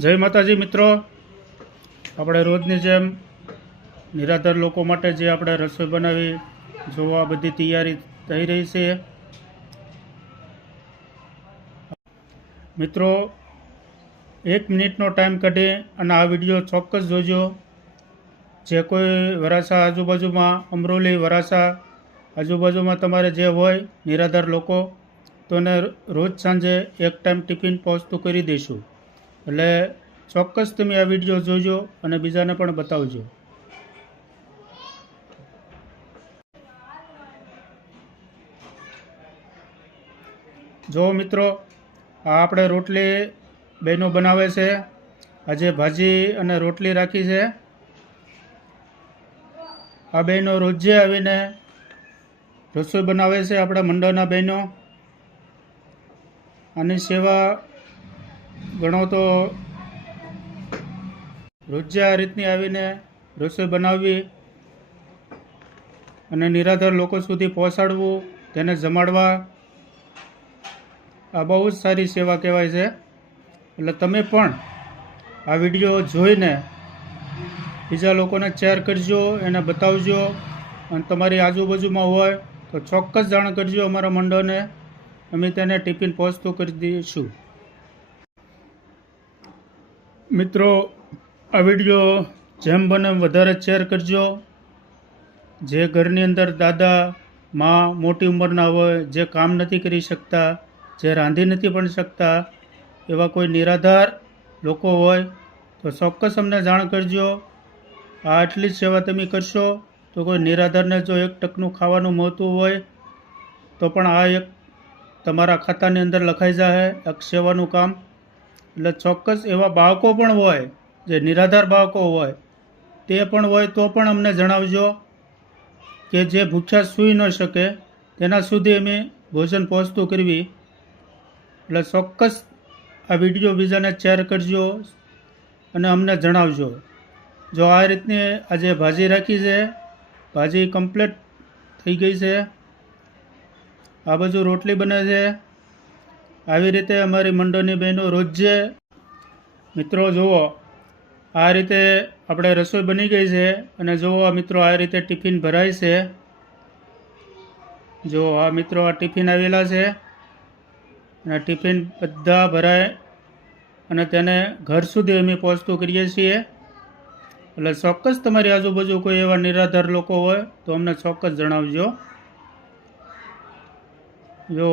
જય માતાજી મિત્રો, આપણે રોજની જેમ નિરાધાર લોકો માટે જે આપણે રસોઈ બનાવી જોવા બધી તૈયારી થઈ રહી છે. મિત્રો 1 મિનિટનો ટાઈમ કાઢી અને આ વિડીયો ચોક્કસ જોજો. જે કોઈ વરાછા આજુબાજુમાં, અમરોલી વરાછા આજુબાજુમાં તમારે જે હોય નિરાધાર લોકો, તો એને રોજ સાંજે એક ટાઈમ ટિફિન પહોંચતું કરી દઈશું. એટલે ચોક્કસ તમે આ વિડીયો જોજો અને બીજાને પણ બતાવજો. જો મિત્રો, આ આપણે રોટલી બહેનો બનાવે છે. આજે ભાજી અને રોટલી રાખી છે. આ બહેનો રોજે આવીને રસોઈ બનાવે છે. આપણા મંડળના બહેનો આની સેવા ગણો તો રોજે આ રીતની આવીને રસોઈ બનાવવી અને નિરાધાર લોકો સુધી પહોંચાડવું, તેને જમાડવા, આ બહુ જ સારી સેવા કહેવાય છે. એટલે તમે પણ આ વિડીયો જોઈને બીજા લોકોને શેર કરજો, એને બતાવજો અને તમારી આજુબાજુમાં હોય તો ચોક્કસ જાણ કરજો અમારા મંડળને. અમે તેને ટિફિન પહોંચતું કરી દઈશું. મિત્રો, આ વિડીયો જેમ બને એમ વધારે શેર કરજો. જે ઘરની અંદર દાદા મા મોટી ઉંમરના હોય, જે કામ નથી કરી શકતા, જે રાંધી નથી પણ શકતા, એવા કોઈ નિરાધાર લોકો હોય તો ચોક્કસ અમને જાણ કરજો. આટલી જ સેવા તમે કરશો તો કોઈ નિરાધારને જો 1 ટકનું ખાવાનું મળતું હોય તો પણ આ એક તમારા ખાતાની અંદર લખાઈ જાય એક સેવાનું કામ. એટલે ચોક્કસ એવા બાળકો પણ હોય, જે નિરાધાર બાળકો હોય તે પણ હોય તો પણ અમને જણાવજો, કે જે ભૂખ્યા સૂઈ ન શકે તેના સુધી અમે ભોજન પહોંચતું કરવી. એટલે ચોક્કસ આ વિડીયો બીજાને શેર કરજો અને અમને જણાવજો. જો આ રીતની આજે ભાજી રાખી છે, ભાજી કમ્પ્લીટ થઈ ગઈ છે. આ બાજુ રોટલી બને છે. આવી રીતે અમારી મંડળની બહેનો રોજે. મિત્રો જુઓ, આ રીતે આપણે રસોઈ બની ગઈ છે અને જુઓ મિત્રો, આ રીતે ટિફિન ભરાય છે. જો આ મિત્રો, આ ટિફિન આવેલા છે અને ટિફિન બધા ભરાય અને તેને ઘર સુધી અમે પહોંચતું કરીએ છીએ. એટલે ચોક્કસ તમારી આજુબાજુ કોઈ એવા નિરાધાર લોકો હોય તો અમને ચોક્કસ જણાવજો. જો